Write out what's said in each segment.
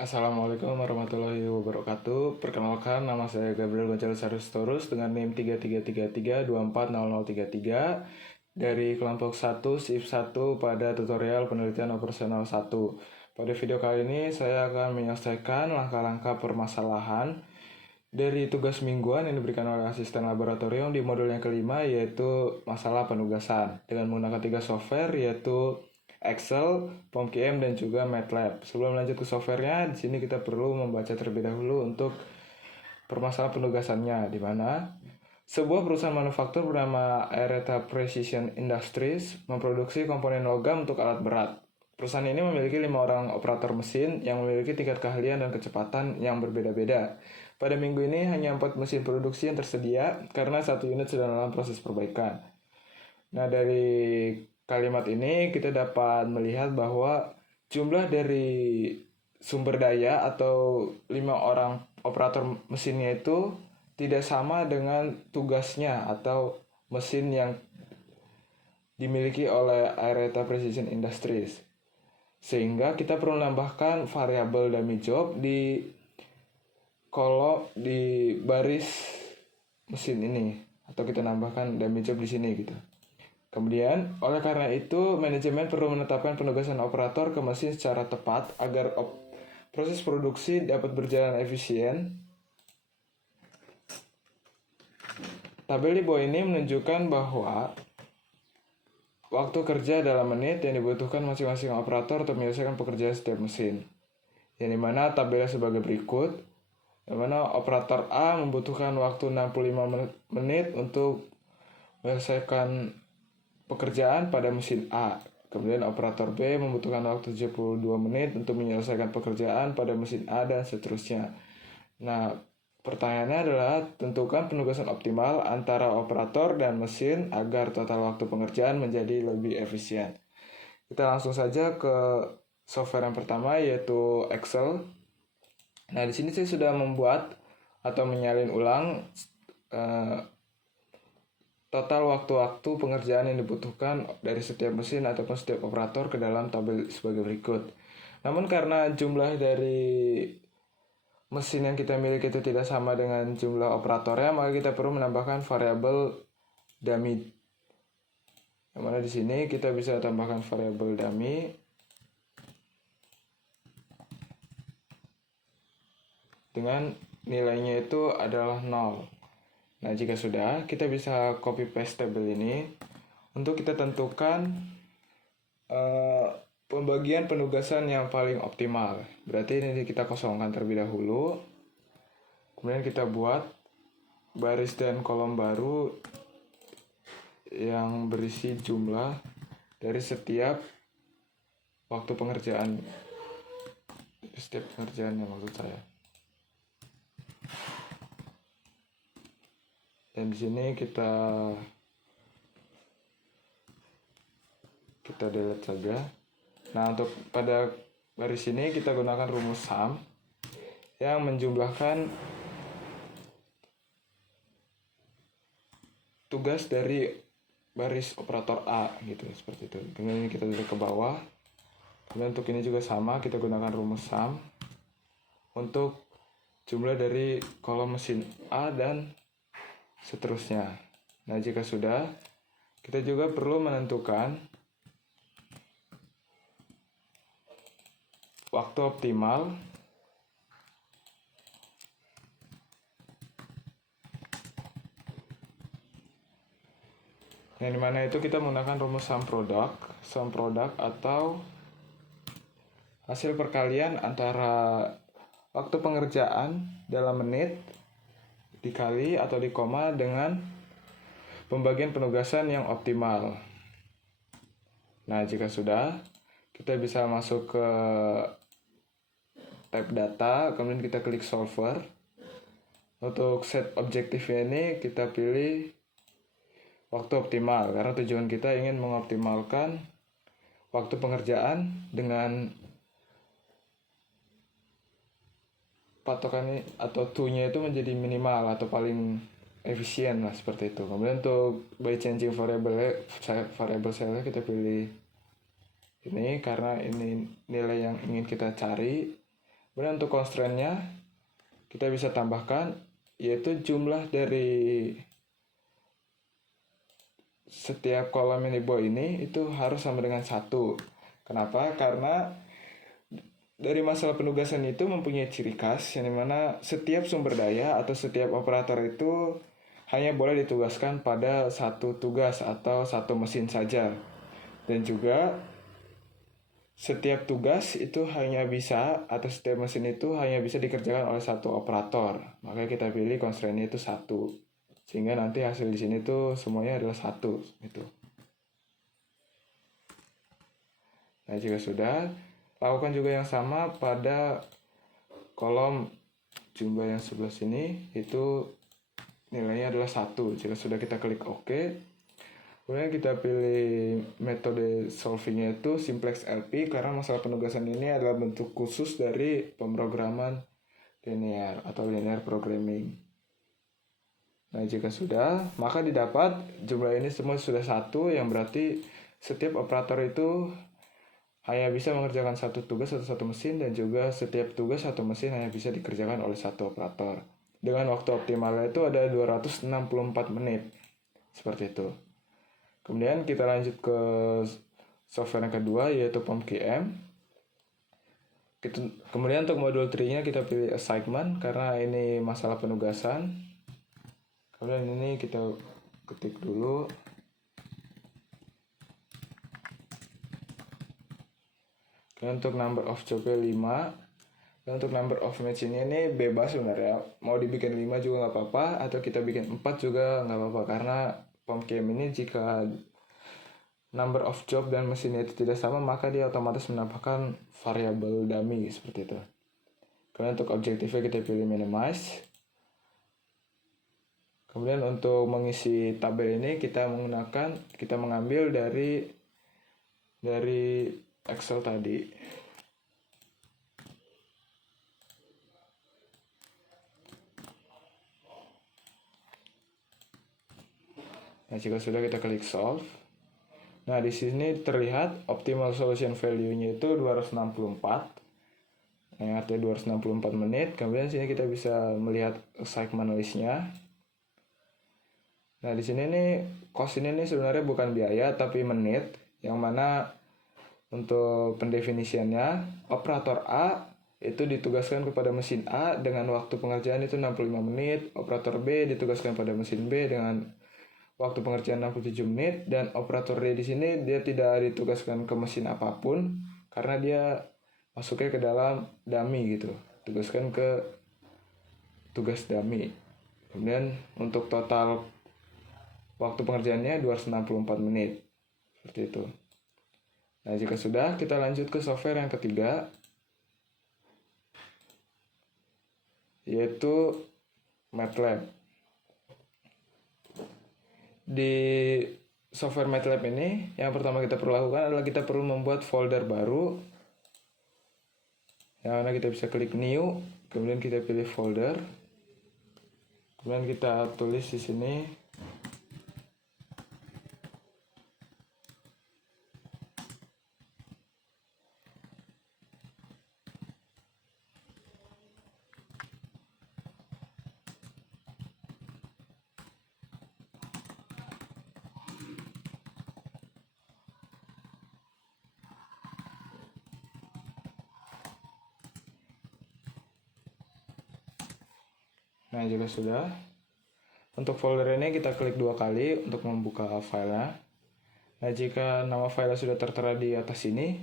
Assalamualaikum warahmatullahi wabarakatuh. Perkenalkan, nama saya Gabriel Gonzales Aristorus dengan NIM 3333240033 dari kelompok 1 SIP 1 pada tutorial penelitian operasional 1. Pada video kali ini saya akan menyelesaikan langkah-langkah permasalahan dari tugas mingguan yang diberikan oleh asisten laboratorium di modul yang kelima, yaitu masalah penugasan dengan menggunakan 3 software, yaitu Excel, POMQM, dan juga MATLAB. Sebelum lanjut ke softwarenya, di sini kita perlu membaca terlebih dahulu untuk permasalahan penugasannya, di mana sebuah perusahaan manufaktur bernama Areta Precision Industries memproduksi komponen logam untuk alat berat. Perusahaan ini memiliki 5 orang operator mesin yang memiliki tingkat keahlian dan kecepatan yang berbeda-beda. Pada minggu ini hanya 4 mesin produksi yang tersedia karena 1 unit sedang dalam proses perbaikan. Nah, dari kalimat ini kita dapat melihat bahwa jumlah dari sumber daya atau 5 orang operator mesinnya itu tidak sama dengan tugasnya atau mesin yang dimiliki oleh Areta Precision Industries. Sehingga kita perlu menambahkan variabel dummy job di kolom di baris mesin ini, atau kita nambahkan dummy job di sini gitu. Kemudian, oleh karena itu, manajemen perlu menetapkan penugasan operator ke mesin secara tepat agar proses produksi dapat berjalan efisien. Tabel di bawah ini menunjukkan bahwa waktu kerja dalam menit yang dibutuhkan masing-masing operator untuk menyelesaikan pekerjaan setiap mesin. Yang dimana tabelnya sebagai berikut, yang mana operator A membutuhkan waktu 65 menit untuk menyelesaikan pekerjaan pada mesin A. Kemudian operator B membutuhkan waktu 72 menit untuk menyelesaikan pekerjaan pada mesin A, dan seterusnya. Nah, pertanyaannya adalah tentukan penugasan optimal antara operator dan mesin agar total waktu pengerjaan menjadi lebih efisien. Kita langsung saja ke software yang pertama, yaitu Excel. Nah, di sini saya sudah membuat atau menyalin ulang total waktu-waktu pengerjaan yang dibutuhkan dari setiap mesin ataupun setiap operator ke dalam tabel sebagai berikut. Namun karena jumlah dari mesin yang kita miliki itu tidak sama dengan jumlah operatornya, maka kita perlu menambahkan variabel dummy. Yang mana di sini kita bisa tambahkan variabel dummy dengan nilainya itu adalah 0. Nah, jika sudah, kita bisa copy paste tabel ini untuk kita tentukan pembagian penugasan yang paling optimal. Berarti ini kita kosongkan terlebih dahulu. Kemudian kita buat baris dan kolom baru yang berisi jumlah dari setiap waktu pengerjaan. Setiap pengerjaan yang maksud saya. Dan di sini kita delete saja. Nah, untuk pada baris ini kita gunakan rumus sum yang menjumlahkan tugas dari baris operator A gitu, seperti itu. Kemudian kita tarik ke bawah. Kemudian untuk ini juga sama, kita gunakan rumus sum untuk jumlah dari kolom mesin A dan seterusnya. Nah, jika sudah, kita juga perlu menentukan waktu optimal yang dimana itu kita menggunakan rumus sum product atau hasil perkalian antara waktu pengerjaan dalam menit dikali atau dikoma dengan pembagian penugasan yang optimal. Nah, jika sudah, kita bisa masuk ke tab data, kemudian kita klik solver. Untuk set objektifnya ini kita pilih waktu optimal, karena tujuan kita ingin mengoptimalkan waktu pengerjaan dengan patokan atau to-nya itu menjadi minimal atau paling efisien lah, seperti itu. Kemudian untuk by changing variable saya kita pilih ini karena ini nilai yang ingin kita cari. Kemudian untuk constraint-nya kita bisa tambahkan, yaitu jumlah dari setiap kolom yang dibawa ini itu harus sama dengan 1. Kenapa? Karena dari masalah penugasan itu mempunyai ciri khas yang dimana setiap sumber daya atau setiap operator itu hanya boleh ditugaskan pada satu tugas atau satu mesin saja. Dan juga setiap tugas itu hanya bisa, atau setiap mesin itu hanya bisa dikerjakan oleh satu operator. Maka kita pilih constraint-nya itu 1. Sehingga nanti hasil di sini tuh semuanya adalah 1 gitu. Nah, jika sudah, lakukan juga yang sama pada kolom jumlah yang sebelah sini, itu nilainya adalah 1. Jika sudah, kita klik OK. Kemudian kita pilih metode solvingnya itu simplex LP, karena masalah penugasan ini adalah bentuk khusus dari pemrograman linear atau linear programming. Nah, jika sudah, maka didapat jumlah ini semua sudah 1, yang berarti setiap operator itu hanya bisa mengerjakan satu tugas atau satu mesin, dan juga setiap tugas atau mesin hanya bisa dikerjakan oleh satu operator. Dengan waktu optimalnya itu ada 264 menit. Seperti itu. Kemudian kita lanjut ke software yang kedua, yaitu POMKM. Kemudian untuk modul 3-nya kita pilih assignment, karena ini masalah penugasan. Kemudian ini kita ketik dulu. Kemudian untuk number of job-nya 5. Dan untuk number of match ini bebas sebenarnya. Mau dibikin 5 juga nggak apa-apa, atau kita bikin 4 juga nggak apa-apa. Karena POMKM ini jika number of job dan mesinnya itu tidak sama, maka dia otomatis menambahkan variabel dummy seperti itu. Kemudian untuk objektifnya kita pilih minimize. Kemudian untuk mengisi tabel ini kita mengambil dari Excel tadi. Nah, jika sudah, kita klik solve. Nah, di sini terlihat optimal solution value-nya itu 264. Yang artinya 264 menit. Kemudian sini kita bisa melihat assignment list-nya. Nah, di sini nih cost ini sebenarnya bukan biaya tapi menit, yang mana untuk pendefinisiannya operator A itu ditugaskan kepada mesin A dengan waktu pengerjaan itu 65 menit, operator B ditugaskan pada mesin B dengan waktu pengerjaan 67 menit, dan operator D di sini dia tidak ditugaskan ke mesin apapun karena dia masuknya ke dalam dummy gitu. Tugaskan ke tugas dummy. Kemudian untuk total waktu pengerjaannya 264 menit. Seperti itu. Nah, jika sudah, kita lanjut ke software yang ketiga, yaitu MATLAB. Di software MATLAB ini, yang pertama kita perlu lakukan adalah kita perlu membuat folder baru, yang mana kita bisa klik new, kemudian kita pilih folder, kemudian kita tulis di sini Nah, jika sudah, untuk folder ini kita klik 2 kali untuk membuka filenya. Nah, jika nama filenya sudah tertera di atas sini,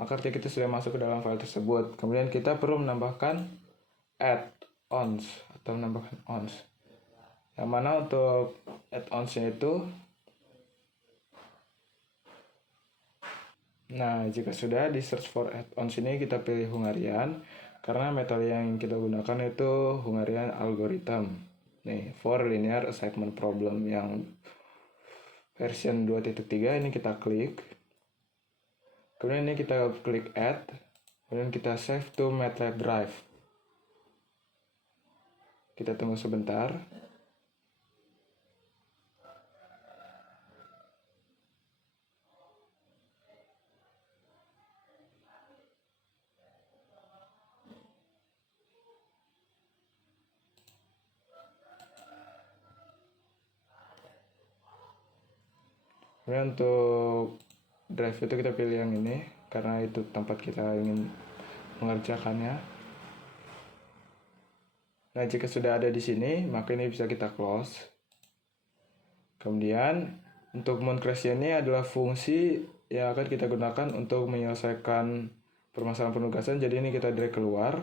maka artinya kita sudah masuk ke dalam file tersebut. Kemudian kita perlu menambahkan add-ons atau menambahkan ons. Yang mana untuk add-onsnya itu, nah, jika sudah di search for add-ons ini kita pilih Hungarian, karena metode yang kita gunakan itu Hungarian algorithm. Nih, for linear assignment problem yang version 2.3 ini kita klik. Kemudian ini kita klik add, kemudian kita save to MATLAB drive. Kita tunggu sebentar. Kemudian untuk drive itu kita pilih yang ini karena itu tempat kita ingin mengerjakannya. Nah, jika sudah ada di sini, maka ini bisa kita close. Kemudian untuk mount crash ini adalah fungsi yang akan kita gunakan untuk menyelesaikan permasalahan penugasan. Jadi ini kita drag keluar.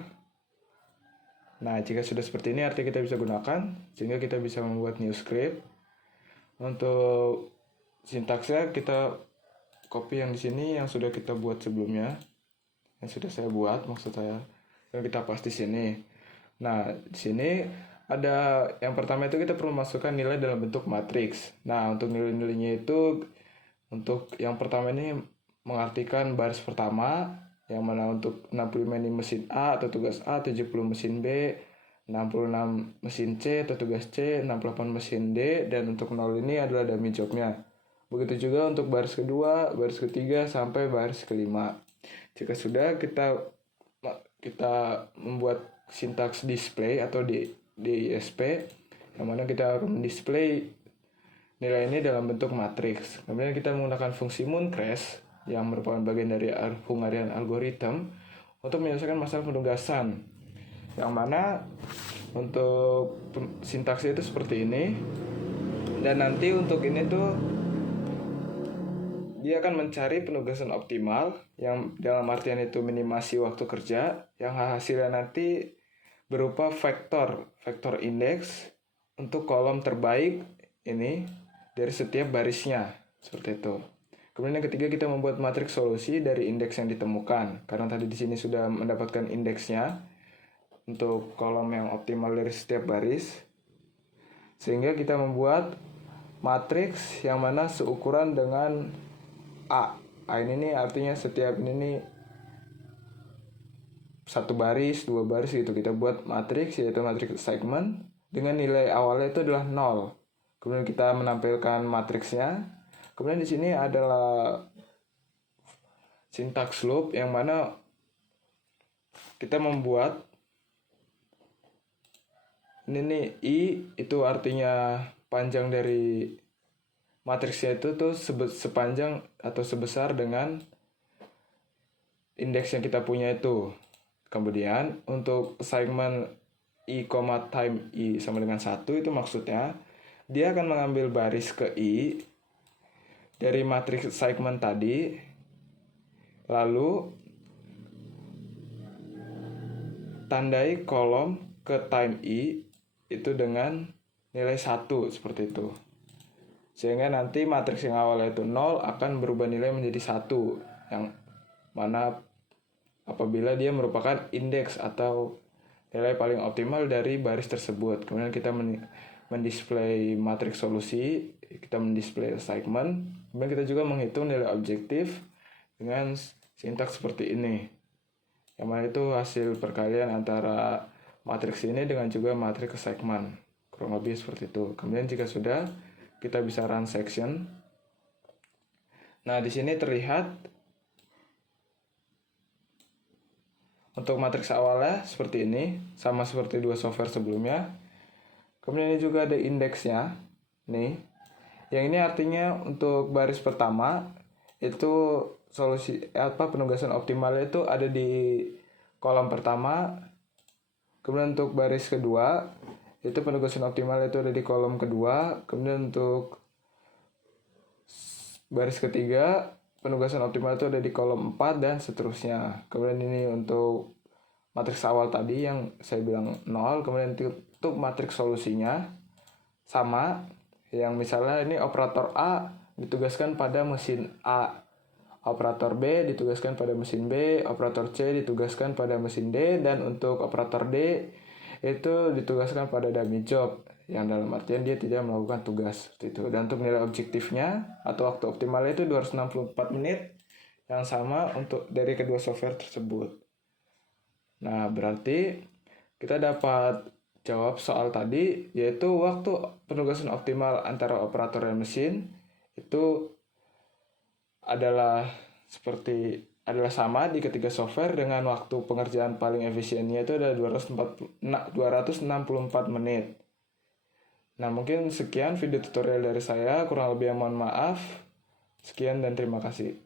Nah, jika sudah seperti ini artinya kita bisa gunakan sehingga kita bisa membuat new script. Untuk sintaksnya kita copy yang di sini yang sudah kita buat sebelumnya, yang sudah saya buat maksud saya, dan kita paste di sini. Nah, di sini ada yang pertama itu kita perlu masukkan nilai dalam bentuk matriks. Nah, untuk nilai-nilainya itu untuk yang pertama ini mengartikan baris pertama yang mana untuk 65 ini mesin A atau tugas A, 70 mesin B, 66 mesin C atau tugas C, 68 mesin D, dan untuk 0 ini adalah dummy jobnya. Begitu juga untuk baris kedua, baris ketiga, sampai baris kelima. Jika sudah kita membuat sintaks display atau DISP, yang mana kita akan display nilai ini dalam bentuk matriks. Kemudian kita menggunakan fungsi mooncrash yang merupakan bagian dari Hungarian algorithm untuk menyelesaikan masalah penugasan. Yang mana untuk sintaksnya itu seperti ini. Dan nanti untuk ini tuh dia akan mencari penugasan optimal yang dalam artian itu minimasi waktu kerja, yang hasilnya nanti berupa vektor indeks untuk kolom terbaik ini dari setiap barisnya, seperti itu. Kemudian yang ketiga kita membuat matriks solusi dari indeks yang ditemukan. Karena tadi di sini sudah mendapatkan indeksnya untuk kolom yang optimal dari setiap baris, sehingga kita membuat matriks yang mana seukuran dengan A. A ini artinya setiap ini satu baris, dua baris gitu. Kita buat matriks, yaitu matriks segmen dengan nilai awalnya itu adalah 0. Kemudian kita menampilkan matriksnya. Kemudian di sini adalah syntax loop yang mana kita membuat ini nih I itu artinya panjang dari matriksnya itu tuh sepanjang atau sebesar dengan indeks yang kita punya itu. Kemudian untuk segmen I, time I sama dengan 1 itu maksudnya dia akan mengambil baris ke I dari matriks segmen tadi, lalu tandai kolom ke time I itu dengan nilai 1 seperti itu. Sehingga nanti matriks yang awalnya itu 0 akan berubah nilai menjadi 1, yang mana apabila dia merupakan indeks atau nilai paling optimal dari baris tersebut. Kemudian kita mendisplay matriks solusi, kita mendisplay segmen, kemudian kita juga menghitung nilai objektif dengan sintaks seperti ini, yang mana itu hasil perkalian antara matriks ini dengan juga matriks segmen, kurang lebih seperti itu. Kemudian jika sudah, kita bisa run section. Nah, di sini terlihat untuk matriks awalnya seperti ini, sama seperti dua software sebelumnya. Kemudian ini juga ada indeksnya, nih. Yang ini artinya untuk baris pertama itu penugasan optimalnya itu ada di kolom pertama. Kemudian untuk baris kedua itu penugasan optimal itu ada di kolom kedua. Kemudian untuk baris ketiga penugasan optimal itu ada di kolom 4 dan seterusnya. Kemudian ini untuk matriks awal tadi yang saya bilang 0. Kemudian untuk matriks solusinya sama, yang misalnya ini operator A ditugaskan pada mesin A, operator B ditugaskan pada mesin B, operator C ditugaskan pada mesin D, dan untuk operator D itu ditugaskan pada dummy job, yang dalam artian dia tidak melakukan tugas seperti itu. Dan untuk nilai objektifnya atau waktu optimalnya itu 264 menit, yang sama untuk dari kedua software tersebut. Nah, berarti kita dapat jawab soal tadi, yaitu waktu penugasan optimal antara operator dan mesin itu adalah sama di ketiga software, dengan waktu pengerjaan paling efisiennya itu adalah 264 menit. Nah, mungkin sekian video tutorial dari saya, kurang lebih mohon maaf. Sekian dan terima kasih.